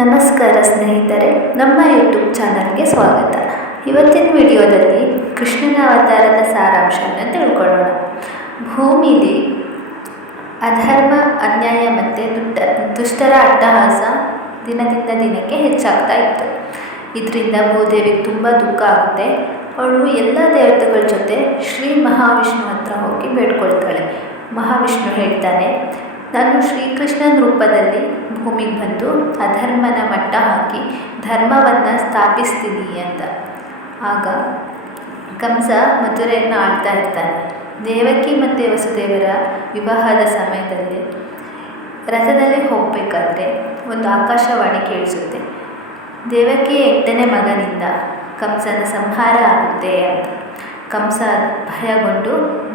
ನಮಸ್ಕಾರ ಸ್ನೇಹಿತರೆ, ನಮ್ಮ ಯೂಟ್ಯೂಬ್ ಚಾನಲ್ಗೆ ಸ್ವಾಗತ. ಇವತ್ತಿನ ವಿಡಿಯೋದಲ್ಲಿ ಕೃಷ್ಣನ ಅವತಾರದ ಸಾರಾಂಶವನ್ನು ತಿಳ್ಕೊಳ್ಳೋಣ. ಭೂಮಿಲಿ ಅಧರ್ಮ, ಅನ್ಯಾಯ ಮತ್ತು ದುಷ್ಟರ ಅಟ್ಟಹಾಸ ದಿನದಿಂದ ದಿನಕ್ಕೆ ಹೆಚ್ಚಾಗ್ತಾ ಇತ್ತು. ಇದರಿಂದ ಭೂದೇವಿಗೆ ತುಂಬ ದುಃಖ ಆಗುತ್ತೆ. ಅವಳು ಎಲ್ಲ ದೇವತೆಗಳ ಜೊತೆ ಶ್ರೀ ಮಹಾವಿಷ್ಣು ಹತ್ರ ಹೋಗಿ ಬೇಡ್ಕೊಳ್ತಾಳೆ. ಮಹಾವಿಷ್ಣು ಹೇಳ್ತಾನೆ, ನಾನು ಶ್ರೀಕೃಷ್ಣನ ರೂಪದಲ್ಲಿ ಭೂಮಿಗೆ ಬಂದು ಅಧರ್ಮನ ಮಟ್ಟ ಹಾಕಿ ಧರ್ಮವನ್ನು ಸ್ಥಾಪಿಸ್ತೀನಿ ಅಂತ. ಆಗ ಕಂಸ ಮಥುರೆಯನ್ನು ಆಳ್ತಾ ಇರ್ತಾನೆ. ದೇವಕಿ ಮತ್ತು ವಸುದೇವರ ವಿವಾಹದ ಸಮಯದಲ್ಲಿ ರಥದಲ್ಲಿ ಹೋಗಬೇಕಾದ್ರೆ ಒಂದು ಆಕಾಶವಾಣಿ ಕೇಳಿಸುತ್ತೆ. ದೇವಕಿ 8ನೇ ಮಗನಿಂದ ಕಂಸನ ಸಂಹಾರ ಆಗುತ್ತೆ ಅಂತ. ಕಂಸ ಭಯಗೊಂಡು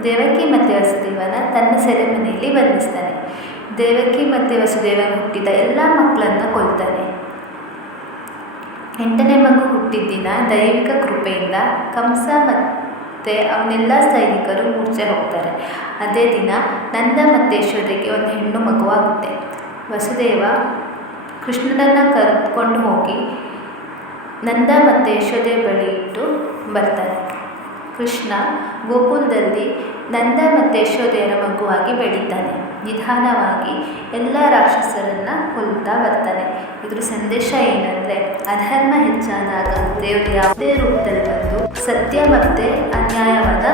ದೇವಕಿ ಮತ್ತು ವಸುದೇವನ ತನ್ನ ಸೆರೆಮನೆಯಲ್ಲಿ ಬಂಧಿಸ್ತಾನೆ. ದೇವಕಿ ಮತ್ತು ವಸುದೇವನ ಹುಟ್ಟಿದ ಎಲ್ಲ ಮಕ್ಕಳನ್ನು ಕೊಲ್ತಾನೆ. 8ನೇ ಮಗು ಹುಟ್ಟಿದ ದಿನ ದೈವಿಕ ಕೃಪೆಯಿಂದ ಕಂಸ ಮತ್ತು ಅವನೆಲ್ಲ ಸೈನಿಕರು ಮೂರ್ಛೆ ಹೋಗ್ತಾರೆ. ಅದೇ ದಿನ ನಂದ ಮತ್ತು ಯಶೋದೆಗೆ ಒಂದು ಹೆಣ್ಣು ಮಗುವಾಗುತ್ತೆ. ವಸುದೇವ ಕೃಷ್ಣನನ್ನು ಕರೆದುಕೊಂಡು ಹೋಗಿ ನಂದ ಮತ್ತು ಯಶೋದೆ ಬಳಿ ಇಟ್ಟು ಬರ್ತಾನೆ. ಕೃಷ್ಣ ಗೋಕುಲದಲ್ಲಿ ನಂದ ಮತ್ತು ಯಶೋದೆಯರ ಮಗುವಾಗಿ ಬೆಳೀತಾನೆ. ನಿಧಾನವಾಗಿ ಎಲ್ಲ ರಾಕ್ಷಸರನ್ನು ಕೊಲ್ತಾ ಬರ್ತಾನೆ. ಇದ್ರ ಸಂದೇಶ ಏನಂದರೆ, ಅಧರ್ಮ ಹೆಚ್ಚಾದಾಗ ದೇವರು ಯಾವುದೇ ರೂಪದಲ್ಲಿ ಬಂದು ಸತ್ಯ ಮತ್ತು ಅನ್ಯಾಯವನ್ನು